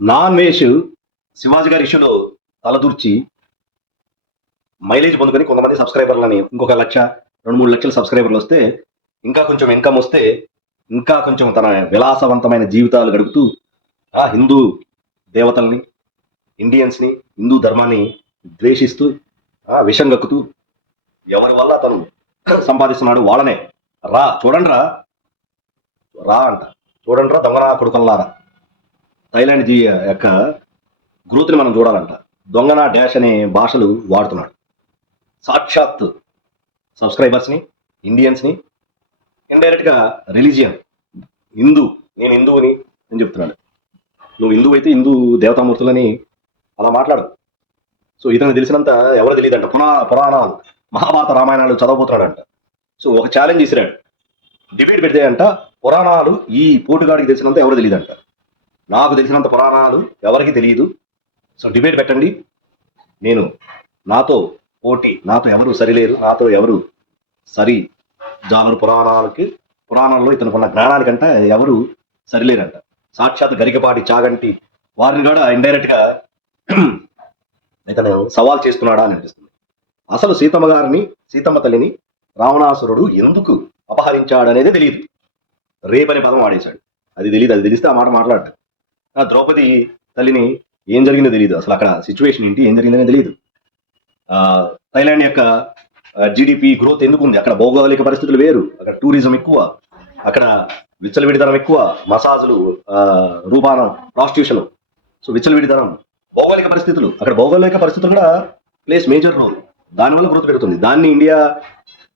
Non వేష్ Shivaji గారి ఇష్యూలో తలదూర్చి mileage పొందుకొని కొంతమంది సబ్స్క్రైబర్లని ఇంకొక 1,00,000 2-3 లక్షల సబ్స్క్రైబర్లు వస్తే ఇంకా కొంచెం ఇన్కమ్ వస్తే ఇంకా కొంచెం తన విలాసవంతమైన జీవితాలు గడుపుతూ ఆ హిందూ దేవతల్ని ఇండియన్స్ని హిందూ ధర్మాన్ని ద్వేషిస్తూ విషం గక్కుతూ ఎవరి వల్ల తను సంపాదిస్తున్నాడు వాళ్ళనే రా చూడండి రా అంట చూడండి దొంగన కొడుకుల్లారా థైలాండ్ యొక్క గ్రోత్ని మనం చూడాలంట దొంగన డాష్ అనే భాషలు వాడుతున్నాడు సాక్షాత్ సబ్స్క్రైబర్స్ని ఇండియన్స్ని ఇండైరెక్ట్గా రిలీజియన్ నేను హిందువుని అని చెప్తున్నాడు. నువ్వు హిందువు అయితే హిందూ దేవతామూర్తులని అలా మాట్లాడు. సో ఇతను తెలిసినంత ఎవరు తెలియదంట. పురాణాలు మహాభారత రామాయణాలు చదవబోతున్నాడంట. సో ఒక ఛాలెంజ్ ఇసిరాడు, డిబేట్ పెడితే అంట పురాణాలు ఈ పోటుగాడికి తెలిసినంత ఎవరు తెలియదంట, నాకు తెలిసినంత పురాణాలు ఎవరికి తెలియదు. సో డిబేట్ పెట్టండి, నేను నాతో పోటీ, నాతో ఎవరు సరిలేరు, నాతో ఎవరు సరి జానరు పురాణాల్లో ఇతనుకున్న జ్ఞానానికంట ఎవరు సరిలేరంట. సాక్షాత్ గరికపాటి చాగంటి వారిని కూడా ఇండైరెక్ట్ గా ఇతను సవాల్ చేస్తున్నాడా అని అనిపిస్తుంది. అసలు సీతమ్మ తల్లిని రావణాసురుడు ఎందుకు అపహరించాడనేది తెలియదు, రేపని పదం వాడేశాడు. అది తెలియదు, అది తెలిస్తే ఆ మాట మాట్లాడు. ద్రౌపది తల్లిని ఏం జరిగిందో తెలియదు, అసలు అక్కడ సిచ్యువేషన్ ఏంటి, ఏం జరిగిందనే తెలియదు. థైలాండ్ యొక్క జీడిపి గ్రోత్ ఎందుకు ఉంది, అక్కడ భౌగోళిక పరిస్థితులు వేరు, అక్కడ టూరిజం ఎక్కువ, అక్కడ విచ్చలవిడితనం ఎక్కువ, మసాజులు, రూపానం, ప్రాస్టిట్యూషన్. సో విచ్చలవిడితనం, భౌగోళిక పరిస్థితులు, అక్కడ భౌగోళిక పరిస్థితులు కూడా ప్లేస్ మేజర్ రోల్. దానివల్ల గ్రోత్ పెరుగుతుంది. దాన్ని ఇండియా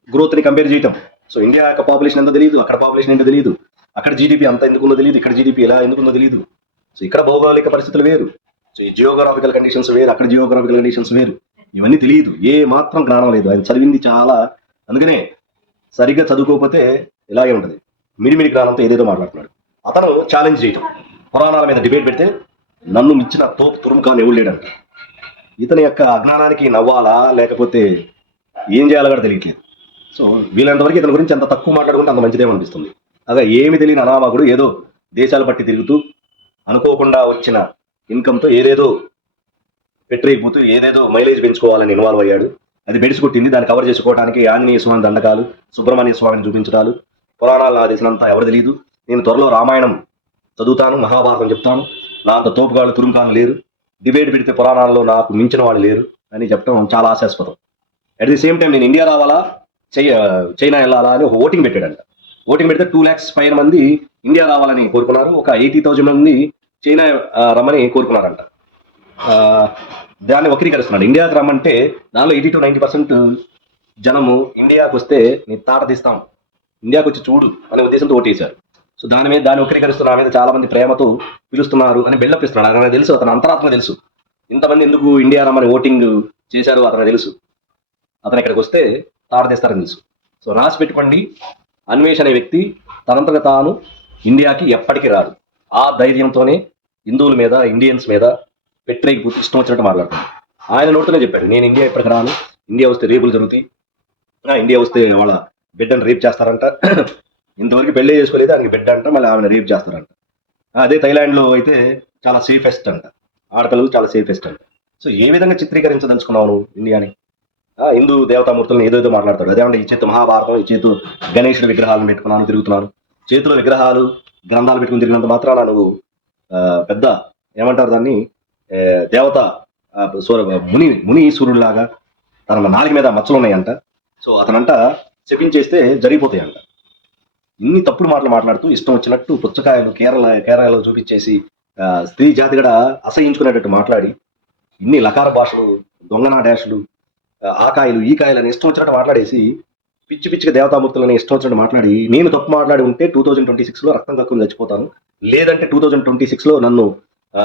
గ్రోత్ని కంపేర్ చేయటం. సో ఇండియా యొక్క పాపులేషన్ ఎంత తెలియదు, అక్కడ పాపులేషన్ ఏంటో తెలియదు, అక్కడ జీడిపి అంత ఎందుకుందో తెలియదు, ఇక్కడ జీడిపి ఎలా ఎందుకుందో తెలియదు. సో ఇక్కడ భౌగోళిక పరిస్థితులు వేరు, సో ఈ జియోగ్రాఫికల్ కండిషన్స్ వేరు, అక్కడ జియోగ్రాఫికల్ కండిషన్స్ వేరు. ఇవన్నీ తెలియదు, ఏ మాత్రం జ్ఞానం లేదు. ఆయన చదివింది చాలా, అందుకనే సరిగ్గా చదువుకోకపోతే ఇలాగే ఉంటుంది, మిడిమిడి జ్ఞానంతో ఏదేదో మాట్లాడుతున్నాడు. అతను ఛాలెంజ్ చేయటం, పురాణాల మీద డిబేట్ పెడితే నన్ను మించిన తోపు తురుముకాన్ని ఎవరు లేడంట. ఇతని యొక్క అజ్ఞానానికి నవ్వాలా లేకపోతే ఏం చేయాలో కూడా తెలియట్లేదు. సో వీళ్ళంతవరకు ఇతని గురించి ఎంత తక్కువ మాట్లాడుకుంటే అంత మంచిదేమనిపిస్తుంది. అలా ఏమి తెలియని అనామకుడు ఏదో దేశాలు పట్టి తిరుగుతూ అనుకోకుండా వచ్చిన ఇన్కమ్తో ఏదేదో పెట్టరేకపోతూ ఏదేదో మైలేజ్ పెంచుకోవాలని ఇన్వాల్వ్ అయ్యాడు. అది బెడిసి కొట్టింది. దాన్ని కవర్ చేసుకోవడానికి ఆంజనేయ స్వామి దండకాలు, సుబ్రహ్మణ్య స్వామిని చూపించడాలు, పురాణాలు నా తెలిసినంత ఎవరు తెలియదు. నేను త్వరలో రామాయణం చదువుతాను, మహాభారతం చెప్తాను, నా అంత తోపుగాళ్ళు తురుంకాలు లేరు, డిబేట్ పెడితే పురాణాల్లో నాకు మించిన వాళ్ళు లేరు అని చెప్పడం చాలా ఆశాస్పదం. అట్ ది సేమ్ టైం నేను ఇండియా రావాలా చైనా వెళ్ళాలా అని ఒక ఓటింగ్ పెట్టాడంట. ఓటింగ్ పెడితే 2 lakhs పైన మంది ఇండియా రావాలని కోరుకున్నారు, ఒక 80,000 మంది చైనా రమ్మని కోరుకున్నారంట. దాన్ని వక్రీకరిస్తున్నాడు. ఇండియాకి రమ్మంటే దానిలో 80 to 90% జనము ఇండియాకి వస్తే నీ తాట తీస్తాం, ఇండియాకి వచ్చి చూడు అనే ఉద్దేశంతో ఓటేశారు. సో దాన్ని వక్రీకరిస్తున్న మీద చాలా మంది ప్రేమతో పిలుస్తున్నారు అని బిల్డప్ ఇస్తున్నాడు. అతనికి తెలుసు, అతని అంతరాత్మ తెలుసు, ఇంతమంది ఎందుకు ఇండియా రమ్మని ఓటింగ్ చేశారు అతనికి తెలుసు. అతను ఇక్కడికి వస్తే తాట తీస్తారని తెలుసు. సో రాసి పెట్టుకోండి, అన్వేష్ అనే వ్యక్తి తనంతగా తాను ఇండియాకి ఎప్పటికీ రాడు. ఆ ధైర్యంతోనే హిందువుల మీద, ఇండియన్స్ మీద పెట్టరేకి పూర్తి ఇష్టం వచ్చినట్టు మాట్లాడుతున్నాడు. ఆయన నోటితోనే చెప్పాడు, నేను ఇండియా ఎప్పటికి రాను, ఇండియా వస్తే రేపులు జరుగుతాయి, ఇండియా వస్తే వాళ్ళ బిడ్డను రేప్ చేస్తారంట, ఇంతవరకు పెళ్ళే చేసుకోలేదు ఆయనకి బిడ్డ అంట, మళ్ళీ ఆమెను రేప్ చేస్తారంట. అదే థైలాండ్లో అయితే చాలా సేఫెస్ట్ అంట, ఆడపిల్లలు చాలా సేఫెస్ట్ అంట. సో ఏ విధంగా చిత్రీకరించదలుచుకున్నావు ఇండియాని? హిందూ దేవతామూర్తులను ఏదేదో మాట్లాడతాడు. అదేమంటే ఈ చేతు మహాభారతం, ఈ చేతు గణేశుడి విగ్రహాలను పెట్టుకున్నాను తిరుగుతున్నాను, చేతిలో విగ్రహాలు గ్రంథాలు పెట్టుకుని తిరిగినంత మాత్రాన నువ్వు పెద్ద ఏమంటారు దాన్ని దేవత ముని సూర్యుడిలాగా తన నాలుగు మీద మచ్చలు ఉన్నాయంట. సో అతనంట చెప్పించేస్తే జరిగిపోతాయంట. ఇన్ని తప్పుడు మాటలు మాట్లాడుతూ ఇష్టం వచ్చినట్టు పుచ్చకాయలు కేరళలో చూపించేసి స్త్రీ జాతి కూడా అసహించుకునేటట్టు మాట్లాడి ఇన్ని లకార భాషలు, దొంగనా డాషులు, ఆ కాయలు ఈ కాయలు అని ఇష్టం వచ్చినట్టు మాట్లాడేసి పిచ్చిగా దేవతామూర్తులని ఇష్టం వచ్చినట్టు మాట్లాడి, నేను తప్పు మాట్లాడి ఉంటే 2026లో రక్తం కక్కుని చచ్చిపోతాను, లేదంటే 2026లో నన్ను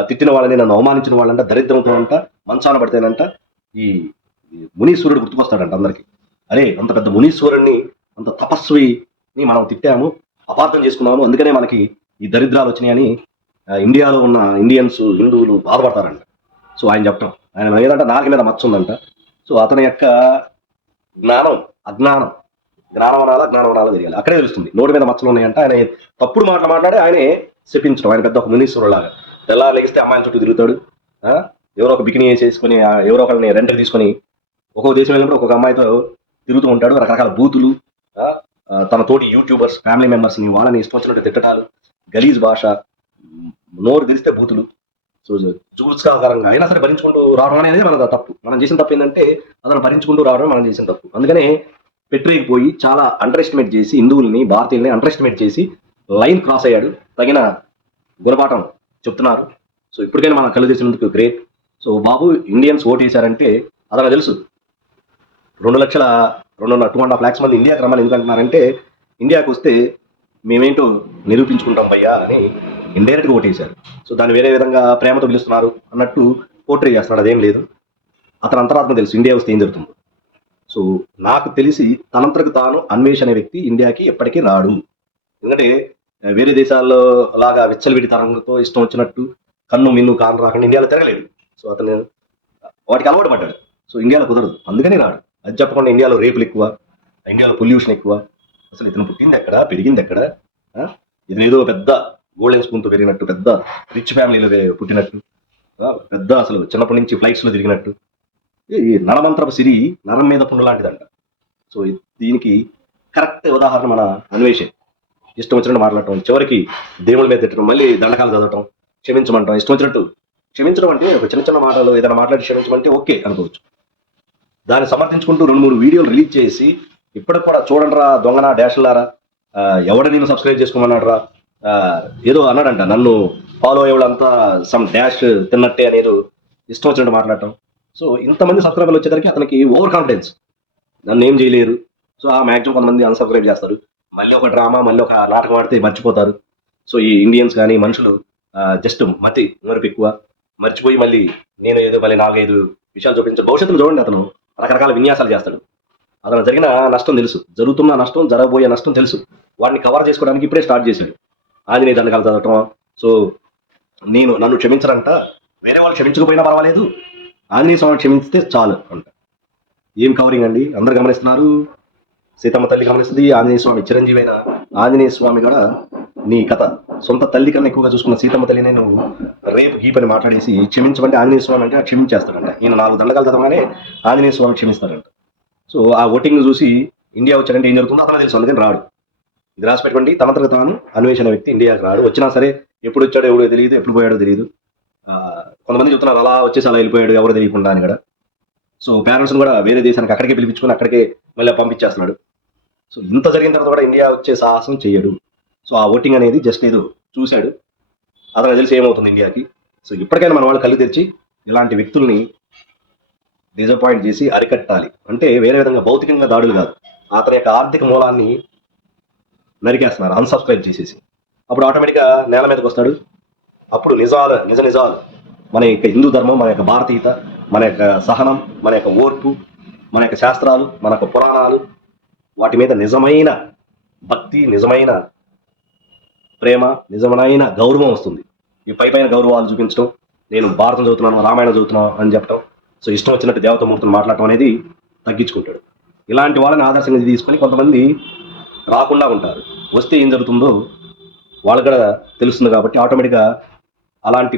తిట్టిన వాళ్ళని, నన్ను అవమానించిన వాళ్ళంట దరిద్రంతో అంట మంచాన పడితేనంట ఈ మునీశ్వరుడు గుర్తుకొస్తాడంట అందరికి. అరే అంత పెద్ద మునీశ్వరుణ్ణి, అంత తపస్విని మనం తిట్టాము, అపార్థం చేసుకున్నాము, అందుకనే మనకి ఈ దరిద్రాలు వచ్చినాయని ఇండియాలో ఉన్న ఇండియన్స్, హిందువులు బాధపడతారంట. సో ఆయన చెప్పడం, ఆయన ఏదంటే నాలుగు మీద మచ్చ ఉందంట. సో అతని యొక్క జ్ఞానం అనాలో తెలియాలి, అక్కడే తెలుస్తుంది. నోటి మీద మచ్చలు ఉన్నాయంట. ఆయన తప్పుడు మాట్లాడి ఆయనే శపించడం, ఆయన పెద్ద ఒక మునీశ్వరులాగా. తెల్లా లెగిస్తే అమ్మాయిల చుట్టూ తిరుగుతాడు. ఆ, ఎవరో ఒక బికినీ వేసేసుకొని ఎవరో ఒకరిని రెంట్కి తీసుకొని ఒక్కొక్క దేశం వెళ్ళినప్పుడు ఒక్కొక్క అమ్మాయితో తిరుగుతూ ఉంటాడు. రకరకాల బూతులు, ఆ, తన తోటి యూట్యూబర్స్ ఫ్యామిలీ మెంబర్స్ని వాళ్ళని ఇష్టం వచ్చినట్టు తిట్టడాలు, గలీజ్ భాష, నోరు తెరిస్తే బూతులు. సో జుగుత్సాకరంగా అయినా సరే భరించుకుంటూ రావడం అనేది మన తప్పు. మనం చేసిన తప్పు ఏంటంటే అతను భరించుకుంటూ రావడం మనం చేసిన తప్పు. అందుకనే పోయి చాలా అండర్ ఎస్టిమేట్ చేసి హిందువుల్ని భారతీయుల్ని అండర్ ఎస్టిమేట్ చేసి లైన్ క్రాస్ అయ్యాడు. తగిన గుణపాఠం చెప్తున్నారు. సో ఇప్పటికైనా మన కళ్ళు చేసినందుకు గ్రేట్. సో బాబు ఇండియన్స్ ఓటు వేశారంటే అతను తెలుసు 2.5 lakhs మంది ఇండియాకి రమ్మని ఎందుకంటున్నారంటే ఇండియాకి వస్తే మేమేంటో నిరూపించుకుంటాం భయ్యా అని ఇండైరెక్ట్గా ఓటేశారు. సో దాన్ని వేరే విధంగా ప్రేమతో పిలుస్తున్నారు అన్నట్టు పోర్ట్రే చేస్తున్నాడు. అదేం లేదు. అతను అంతరాత్మ తెలుసు ఇండియా వస్తే ఏం జరుగుతుందో. సో నాకు తెలిసి తనంతరకు తాను అన్వేష్ అనే వ్యక్తి ఇండియాకి ఎప్పటికీ రాడు. ఎందుకంటే వేరే దేశాల్లో లాగా విచ్చలవిడి తరంగంతో ఇష్టం వచ్చినట్టు కన్ను మిన్ను కాను రాకుండా ఇండియాలో తిరగలేడు. సో అతను వాటికి అలవాటు పడ్డాడు. సో ఇండియాలో కుదరదు, అందుకని రాడు. అది చెప్పకుండా ఇండియాలో రేపులు ఎక్కువ, ఇండియాలో పొల్యూషన్ ఎక్కువ. అసలు ఇతను పుట్టింది ఎక్కడ, పెరిగింది ఎక్కడ? ఇతను ఏదో పెద్ద గోల్డెన్ స్పూన్తో పెరిగినట్టు, పెద్ద రిచ్ ఫ్యామిలీలో పుట్టినట్టు, పెద్ద అసలు చిన్నప్పటి నుంచి ఫ్లైట్స్లో తిరిగినట్టు. ఈ నరమంత్రపు సిరి నరం మీద పుండు లాంటిదంట. సో దీనికి కరెక్ట్ ఉదాహరణ మన అన్వేషే. ఇష్టం వచ్చినట్టు మాట్లాడటం, చివరికి దేవుడి మీద తిట్టడం, మళ్ళీ దండకాలు చదవటం, క్షమించమంటాం. ఇష్టం వచ్చినట్టు క్షమించడం అంటే ఒక చిన్న చిన్న మాటలు ఏదైనా మాట్లాడి క్షమించమంటే ఓకే అనుకోవచ్చు. దాన్ని సమర్థించుకుంటూ 2-3 వీడియోలు రిలీజ్ చేసి ఇప్పటికి కూడా చూడండిరా దొంగన డాష్లారా, ఎవడ నేను సబ్స్క్రైబ్ చేసుకోమన్నాడు రా, ఏదో అన్నాడంట, నన్ను ఫాలో అయ్యేవాళ్ళంతా సమ్ డాష్ తిన్నట్టే అనేది ఇష్టం వచ్చినట్టు మాట్లాడటం. సో ఇంతమంది సబ్స్క్రైబర్లు వచ్చేసరికి అతనికి ఓవర్ కాన్ఫిడెన్స్, నన్ను ఏం చేయలేరు. సో ఆ మ్యాక్సిమం కొంతమంది అన్సబ్స్క్రైబ్ చేస్తారు. మళ్ళీ ఒక డ్రామా, మళ్ళీ ఒక నాటకం ఆడితే మర్చిపోతారు. సో ఈ ఇండియన్స్ కానీ మనుషులు జస్ట్ మరపు ఎక్కువ, మర్చిపోయి మళ్ళీ నేను ఏదో మళ్ళీ 4-5 విషయాలు చూపించాను. భవిష్యత్తులో చూడండి అతను రకరకాల విన్యాసాలు చేస్తాడు. అతను జరిగిన నష్టం తెలుసు, జరుగుతున్న నష్టం, జరగబోయే నష్టం తెలుసు. వాడిని కవర్ చేసుకోవడానికి ఇప్పుడే స్టార్ట్ చేశాడు. ఆంజనేయ దండకాలు చదవటం. సో నన్ను క్షమించరంట, వేరే వాళ్ళు క్షమించకపోయినా పర్వాలేదు, ఆంజనేయ స్వామి క్షమిస్తే చాలు అంట. ఏం కవరింగ్ అండి, అందరు గమనిస్తున్నారు. సీతమ్మ తల్లి గమనిస్తుంది, ఆంజనేయ స్వామి చిరంజీవి అయిన ఆంజనేయ స్వామి కూడా నీ కథ సొంత తల్లి కన్నా ఎక్కువగా చూసుకున్న సీతమ్మ తల్లి నేను రేపు గీపని మాట్లాడేసి క్షమించమంటే ఆంజనేయ స్వామి అంటే క్షమించేస్తాడంట. ఈయన 4 దండకాలు చదవగానే ఆంజనేయ స్వామి క్షమిస్తాడంట. సో ఆ ఓటింగ్ చూసి ఇండియా వచ్చాడంటే ఏం జరుగుతుందో అతను తెలుసు, అందుకని రాడు. ఇది రాసి పెట్టుకోండి. తనంతట తాను అన్వేషణ వ్యక్తి ఇండియాకి రాడు. వచ్చినా సరే ఎప్పుడు వచ్చాడో ఎవడో తెలియదు, ఎప్పుడు పోయాడో తెలియదు. కొంతమంది చెప్తున్నారు అలా వచ్చేసి అలా వెళ్ళిపోయాడు ఎవరు తెలియకుండా అని కూడా. సో పేరెంట్స్ని కూడా వేరే దేశానికి అక్కడికే పిలిపించుకుని అక్కడికే మళ్ళీ పంపించేస్తున్నాడు. సో ఇంత జరిగిన తర్వాత కూడా ఇండియా వచ్చే సాహసం చేయడు. సో ఆ ఓటింగ్ అనేది జస్ట్ ఏదో చూశాడు, అతను తెలిసి ఏమవుతుంది ఇండియాకి. సో ఇప్పటికైనా మన వాళ్ళు కళ్ళు తెరిచి ఇలాంటి వ్యక్తుల్ని డిసప్పాయింట్ చేసి అరికట్టాలి. అంటే వేరే విధంగా భౌతికంగా దాడులు కాదు, అతని యొక్క ఆర్థిక మూలాన్ని నరికేస్తున్నారు అన్సబ్స్క్రైబ్ చేసేసి. అప్పుడు ఆటోమేటిక్గా నేల మీదకి వస్తాడు. అప్పుడు నిజ నిజాలు మన యొక్క హిందూ ధర్మం, మన యొక్క భారతీయత, మన యొక్క సహనం, మన యొక్క ఓర్పు, మన యొక్క శాస్త్రాలు, మన యొక్క పురాణాలు, వాటి మీద నిజమైన భక్తి, నిజమైన ప్రేమ, నిజమైన గౌరవం వస్తుంది. ఈ పైన గౌరవాలు చూపించడం, నేను భారతం చదువుతున్నాను, రామాయణం చదువుతున్నాను అని చెప్పడం, సో ఇష్టం వచ్చినట్టు దేవతామూర్తులు మాట్లాడటం అనేది తగ్గించుకుంటాడు. ఇలాంటి వాళ్ళని ఆదర్శంగా తీసుకొని కొంతమంది రాకుండా ఉంటారు. వస్తే ఏం జరుగుతుందో వాళ్ళకు కూడా తెలుస్తుంది. కాబట్టి ఆటోమేటిక్గా అలాంటి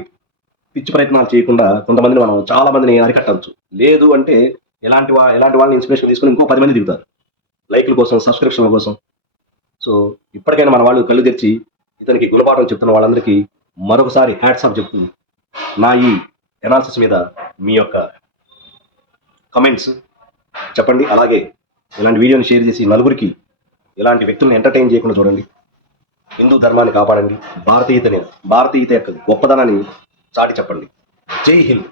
పిచ్చి ప్రయత్నాలు చేయకుండా కొంతమందిని మనం చాలా మందిని అరికట్టవచ్చు. లేదు అంటే ఎలాంటి వాళ్ళని ఇన్స్పిరేషన్ తీసుకుని ఇంకో 10 మంది దిగుతారు లైక్ల కోసం, సబ్స్క్రిప్షన్ల కోసం. సో ఇప్పటికైనా మన వాళ్ళు కళ్ళు తెరిచి ఇతనికి గుణపాఠం చెప్తున్న వాళ్ళందరికీ మరొకసారి హ్యాట్స్ ఆఫ్ చెప్తూ నా ఈ ఎనాలిసిస్ మీద మీ యొక్క కమెంట్స్ చెప్పండి. అలాగే ఇలాంటి వీడియోని షేర్ చేసి నలుగురికి ఇలాంటి వ్యక్తులను ఎంటర్టైన్ చేయకుండా చూడండి. హిందూ ధర్మాన్ని కాపాడండి. భారతీయత యొక్క గొప్పదనాన్ని చాటి చెప్పండి. జై హింద్.